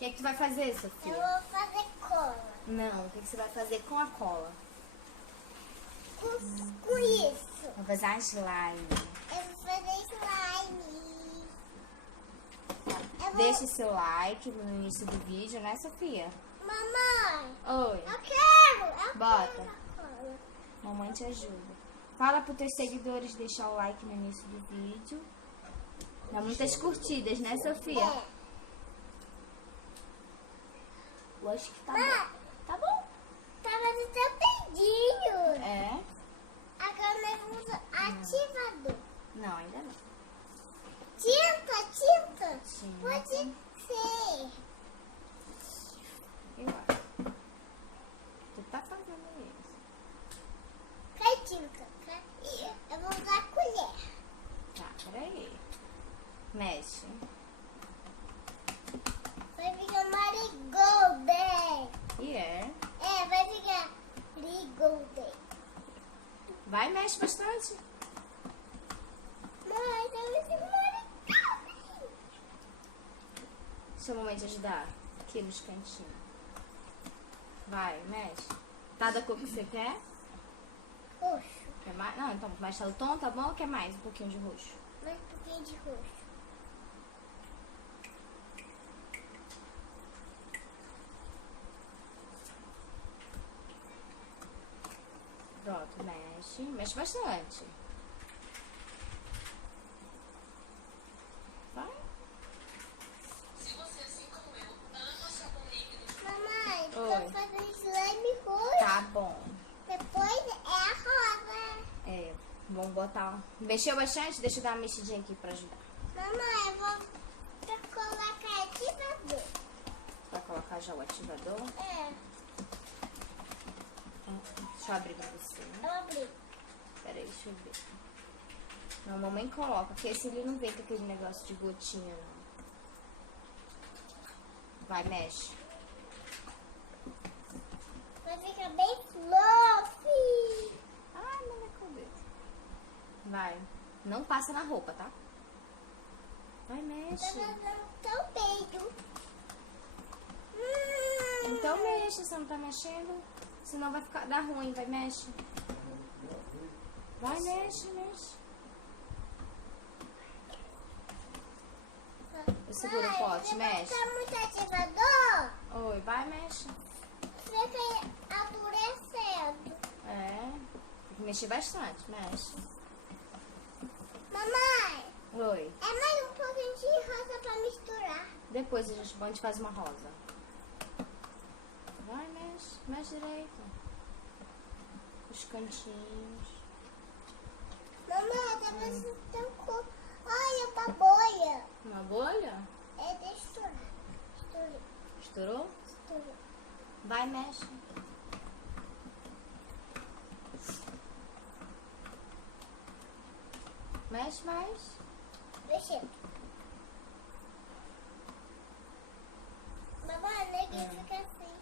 que é que tu vai fazer, Eu Sofia? vou fazer cola. Não, o que você vai fazer com a cola? Com isso. Vai fazer a slime. Eu vou fazer slime. Eu vou... Deixe seu like no início do vídeo, né, Sofia? Mamãe, Oi. eu quero. Bota. Quero a cola. Mamãe te ajuda. Fala pros teus seguidores deixar o like no início do vídeo. Dá muitas curtidas, né, Sofia? É. Eu acho que tá bom. Tá bom? Tá fazendo tão pedinho. É? Agora eu uso ativador. Não, ainda não. Tinta. Sim. Pode ser. Eu acho. Tu tá fazendo isso. Cai tinta. Eu vou usar a colher. Tá, peraí. Mexe. Vai ficar marigold. E é. É, vai ficar marigold. Vai, mexe bastante. Mas eu vou ser marigold. Deixa a mamãe te ajudar. Aqui nos cantinhos. Vai, mexe. Tá da cor que você quer? Roxo. Quer mais? Não, então mexe o tom, tá bom? Ou quer mais? Um pouquinho de roxo. Mais um pouquinho de roxo. Pronto, mexe. Mexe bastante. Vai. Mamãe, Oi. tô fazendo slime roxo. Tá bom. Depois é a rosa. É, vamos botar. Mexeu bastante? Deixa eu dar uma mexidinha aqui pra ajudar. Mamãe, eu vou colocar ativador. Vai colocar já o ativador. É, Deixa eu abrir pra você. eu abri. Peraí, deixa eu ver. Não, a mamãe coloca, porque esse ele não vem com aquele negócio de gotinha, não. Vai, mexe. Vai ficar bem fluffy. Ai, não é com o dedo. Vai. Não passa na roupa, tá? Vai, Tá mexe. fazendo tão peito. Então mexe, você não tá mexendo. Senão vai ficar, dá ruim, vai, mexe. Vai, mexe, mexe. Eu seguro o pote, mexe. Tá muito ativador. Oi, vai, mexe. Fica endurecendo. É. Tem que mexer bastante, mexe. Mamãe, Oi. é mais um pouquinho de rosa pra misturar. Depois a gente faz uma rosa. Vai, mexe. Mexe direito. Os cantinhos. Mamãe, tá parecendo tão cor. Olha, uma bolha. Uma bolha? É, deixa eu estourar. Estourei. Estourou? Estourou. Vai, mexe. Mexe mais. Deixa. Mamãe, ninguém fica assim.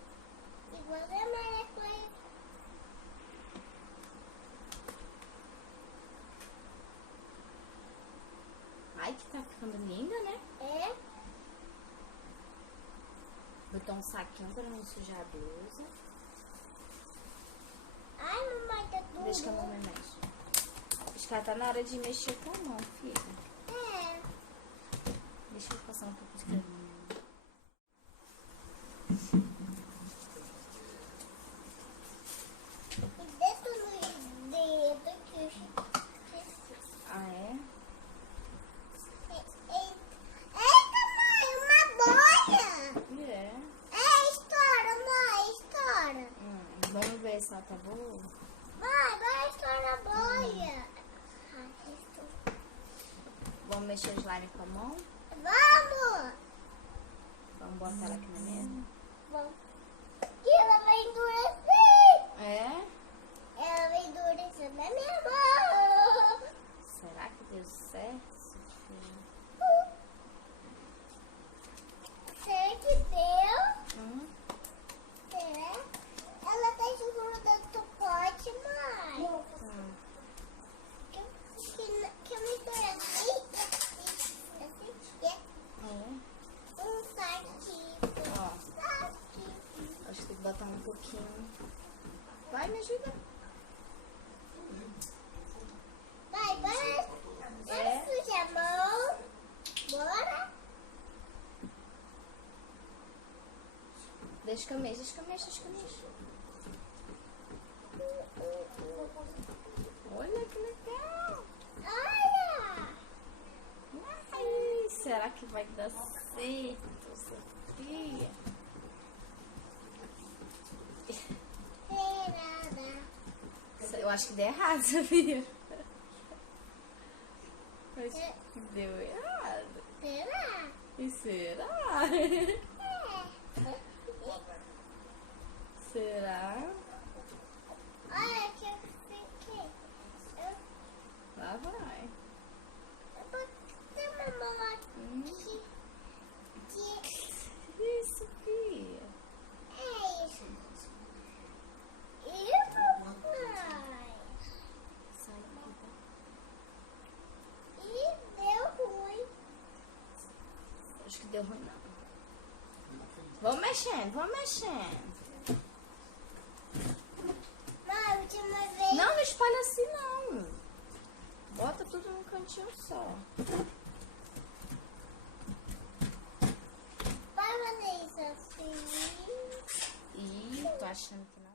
Igual a Maria Coelho. Ai, que tá ficando linda, né? É? Botar um saquinho pra não sujar a blusa. Ai, mamãe, tá tudo. Deixa que a mamãe mexe. Acho que ela tá na hora de mexer com a mão, filha. É. Deixa eu passar um pouco de carinho. E dentro no dedo que eu esqueci. Ah, é? Eita, mãe, uma bolha. É. É, estoura, mãe, estoura. Vamos ver se ela tá boa. Vai estourar a bolha. Ai, estourou. Vamos mexer o slime com a mão. Vamos. Vamos botar ela aqui na mesa. Vamos. E ela vai endurecer. É? Ela vai endurecer na minha mão. Será que deu certo, Sofia? Será que deu? Hum? Será? Ela tá grudando no pote, mãe. Que eu misturei assim, que é É. um saquinho. Vai, me ajuda. Vai, bora. É. Suja a mão. Bora. Deixa que eu mexo, deixa que eu mexo, deixa que eu mexo. Olha que legal. Olha. Ai, será que vai dar certo, Sofia? Será? Eu acho que deu errado, Sofia. Acho que deu errado. Será? E será? É. Será? Olha que eu fiquei. Lá vai. Eu botei uma mão aqui. Isso, Sofia. É isso. E papai? Sai daqui, tá? E deu ruim. Acho que deu ruim, não. Vamos mexendo, vamos mexendo. Mas a última vez. Não, não espalha assim, não. Bota tudo num cantinho só. Vai fazer isso assim. Ih, tô achando que não.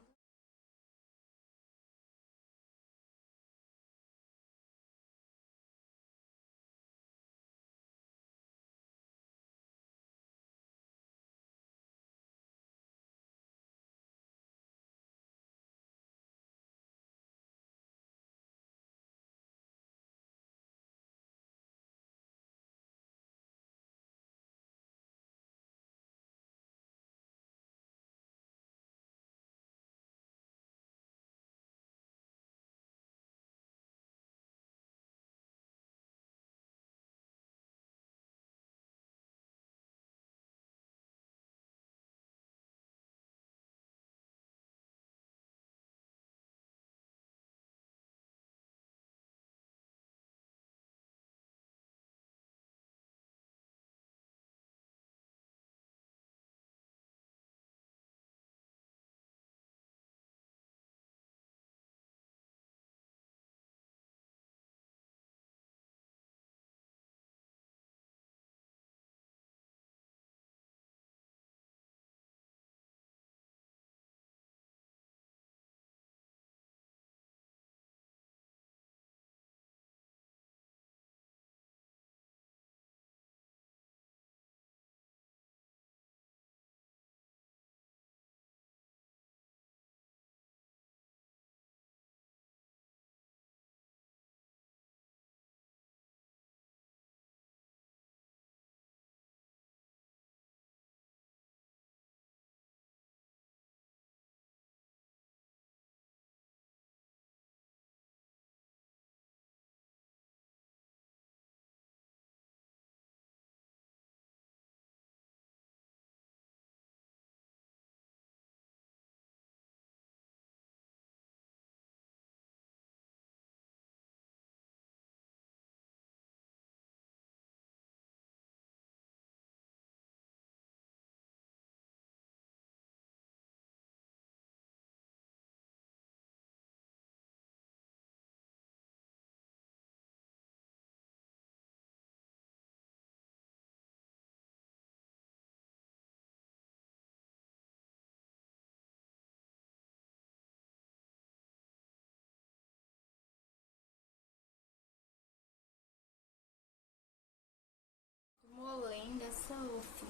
Molenga, Sofia.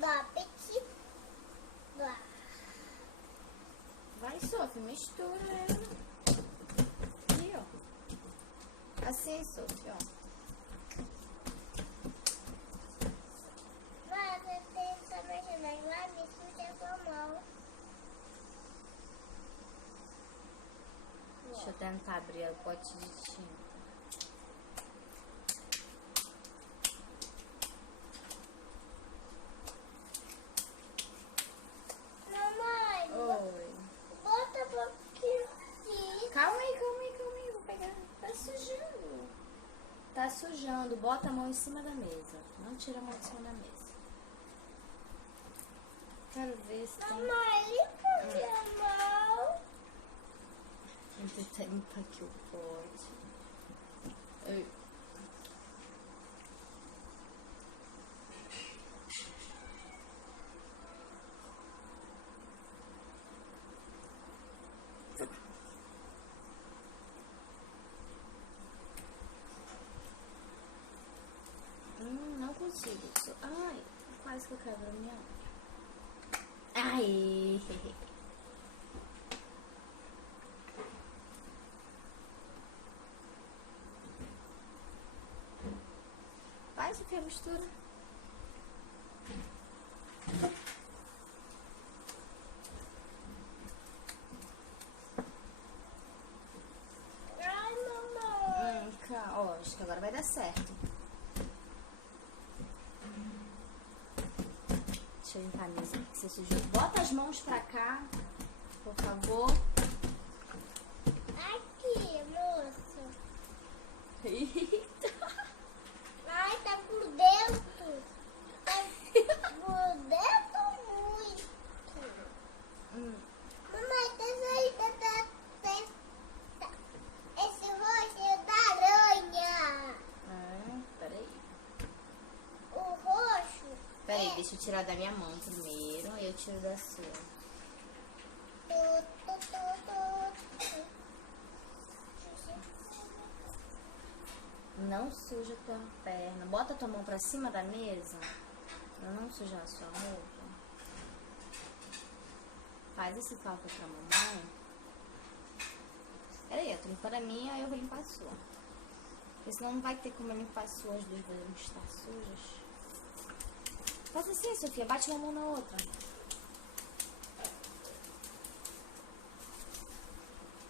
Dá petit. Dá. Vai, Sofia, mistura ela. Aqui, ó. Assim, Sofia, ó. Vai, você tenta mexer na lama e suja a sua mão. Deixa eu tentar abrir o pote de tinta. Mamãe, Oi. bota um pouquinho aqui. Calma aí, calma aí, calma aí. Vou pegar. Tá sujando. Tá sujando. Bota a mão em cima da mesa. Não tira a mão de cima da mesa. Quero ver se tem... Mamãe, limpa minha mão. Vou tentar limpar aqui o pote. Ai. Não consigo. Ai, quase que eu quebro a minha. Ai. Faz o que a mistura. Ai, mamãe. Ó, acho que agora vai dar certo. Deixa eu limpar a mesa que você sujou. Bota as mãos pra cá, por favor. Aqui, moça. Eita. Ai, tá por dentro. Tá por dentro muito. Mamãe, esse roxo é da aranha. Peraí. O roxo. Peraí, deixa eu tirar da minha mão primeiro, aí eu tiro da sua. Não suja tua perna. Bota tua mão pra cima da mesa. Pra não sujar a sua roupa. Faz esse favor pra mamãe. Peraí, eu tô limpando a minha, aí eu vou limpar a sua. Porque senão não vai ter como eu limpar as suas duas, vão estar sujas. Faz assim, Sofia, bate uma mão na outra.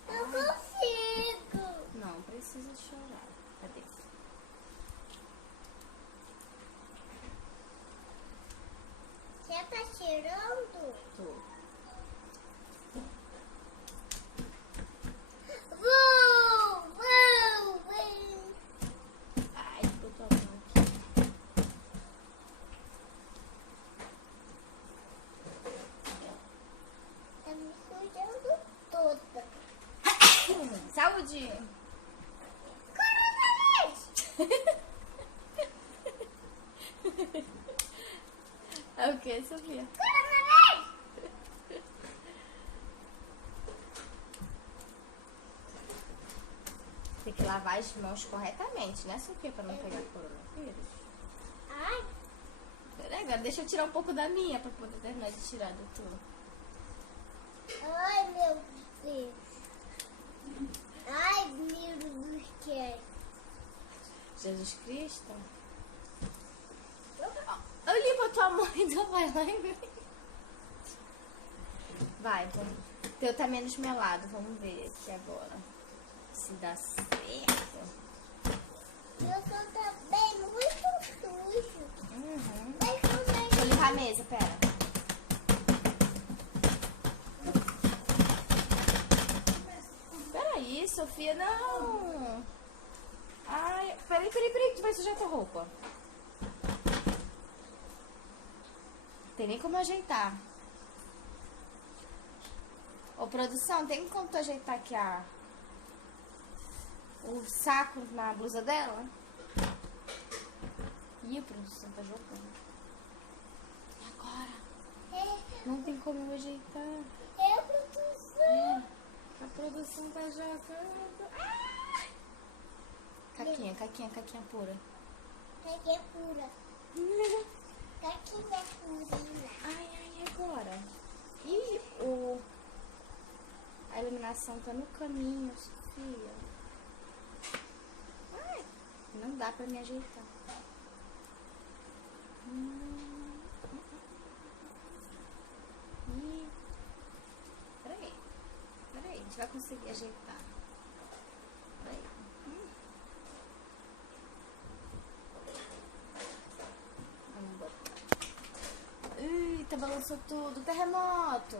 Não consigo. Não precisa chorar. Cadê? Você tá tirando? Tô. Vou. Ai, botou a mão aqui. Tá me sujando toda. Saúde! É o que, Sofia? Tem que lavar as mãos corretamente, né, Sofia? Pra não pegar coronavírus. Ai, Peraí, agora deixa eu tirar um pouco da minha pra poder terminar de tirar do tu. ai, meu Deus. Ai, meu Deus, que é. Jesus Cristo. Eu limpo a tua mão, então vai lá e vem. Vai, vamos. Teu tá menos melado, vamos ver aqui agora. Se dá certo. Eu sou também muito sujo. Mas também. Vou limpar a mesa, pera. Peraí, Sofia, não. Ai, peraí, que tu vai sujar tua roupa. Tem nem como ajeitar. Ô, produção, tem como tu ajeitar aqui o saco na blusa dela? Ih, a produção tá jogando. E agora? Não tem como eu ajeitar. Eu produção. A produção tá jogando. Ah! Caquinha pura. Aqui é pura. Aqui é purinha. Ai, agora? E a iluminação tá no caminho, Sofia. Ai, não dá pra me ajeitar. Ih, peraí, a gente vai conseguir ajeitar. Peraí. Vamos botar. Eita, balançou tudo. Terremoto.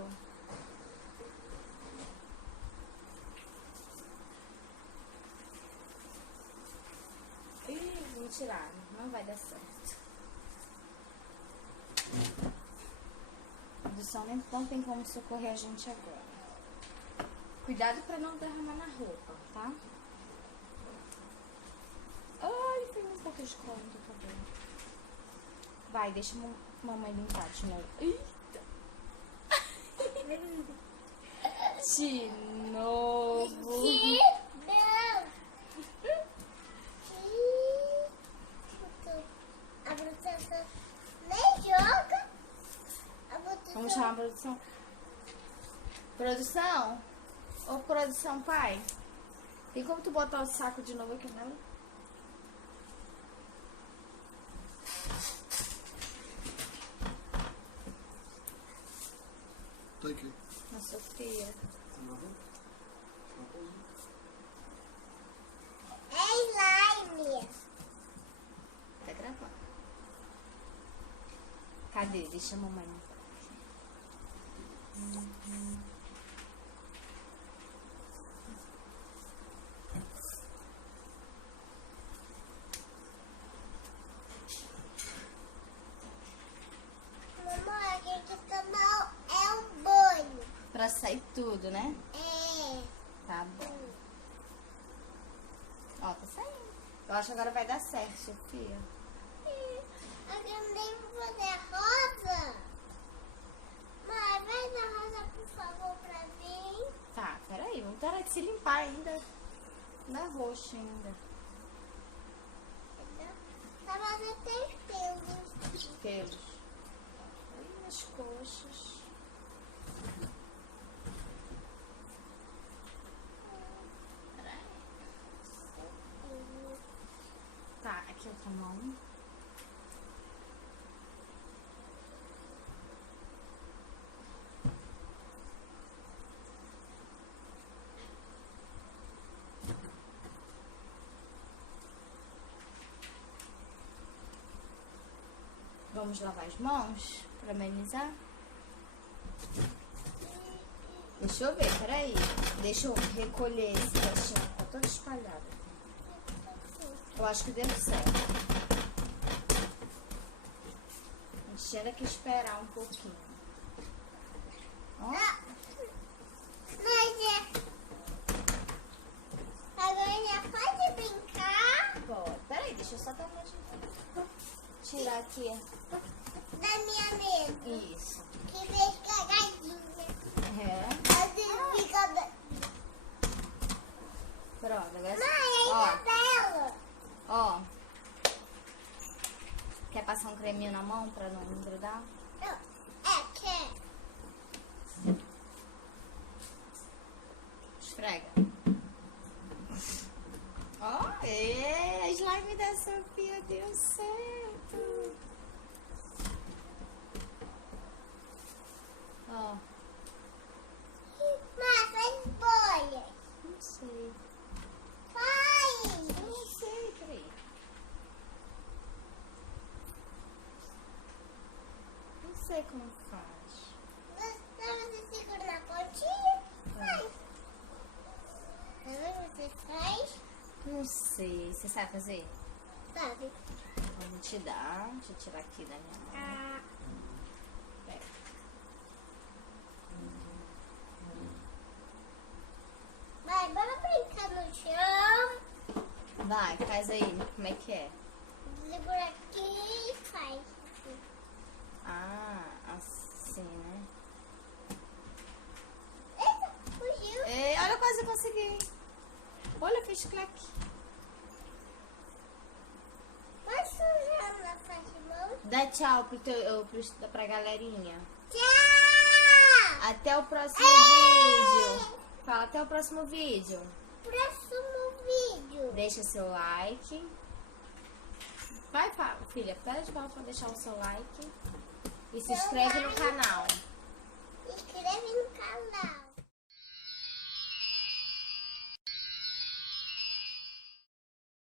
Vamos tirar. Não vai dar certo. A produção não tem como socorrer a gente agora. Cuidado pra não derramar na roupa, tá? Ai, tem um pouco de cola no teu cabelo. Vai, deixa a mamãe limpar de novo. Eita! De novo. Não. A produção nem joga. A produção... Vamos chamar a produção. Produção? Ô, produção, pai. Tem como tu botar o saco de novo aqui nela? Tá aqui. Na Sofia. É slime. Tá gravando. Cadê? Deixa a mamãe limpar. Mamãe, aqui que tomar é um banho. Pra sair tudo, né? É. Tá bom. Ó, tá saindo. Eu acho que agora vai dar certo, Sofia. Aqui eu nem vou fazer rosa. Mãe, vai dar rosa, por favor, pra mim. Tá, peraí. Vamos parar de se limpar ainda. Não é roxo ainda. Tá fazendo até pelos. Pelos. Aí nas coxas. Peraí. Tá, aqui outra mão. Vamos lavar as mãos pra amenizar? Deixa eu ver, peraí. Deixa eu recolher esse restinho. Tá todo espalhado. Eu acho que deu certo. A gente tinha que esperar um pouquinho. Ó, Mas agora já pode brincar pode. Peraí, deixa eu só terminar de tirar aqui. da minha mesa. Isso. Que fez cagadinha. É. Às fica... Pronto, agora Mãe, ó, ainda bela. ó. Quer passar um creminho na mão pra não grudar? Quer. Esfrega. Ó, a slime da Sofia deu certo. Ó, Mas faz bolha. não sei. Faz. Não sei, peraí. Não sei como faz. Você segura na pontinha? Faz. Tá vendo? Você faz. Não sei. Você sabe fazer? Sabe? Vou te dar. Deixa eu tirar aqui da minha mão. Pega. Vai, bora brincar no chão. Vai, faz aí. Como é que é? Segura aqui e faz. Ah, assim, né? Eita, fugiu. Ei, olha, quase consegui. Olha, fiz claque. Pode sujar na faixa de mão? Dá tchau pra galerinha. Tchau! Até o próximo vídeo. Fala, até o próximo vídeo. Próximo vídeo. Deixa seu like. Vai, filha, pede pra deixar o seu like. E se inscreve no canal. Inscreve no canal.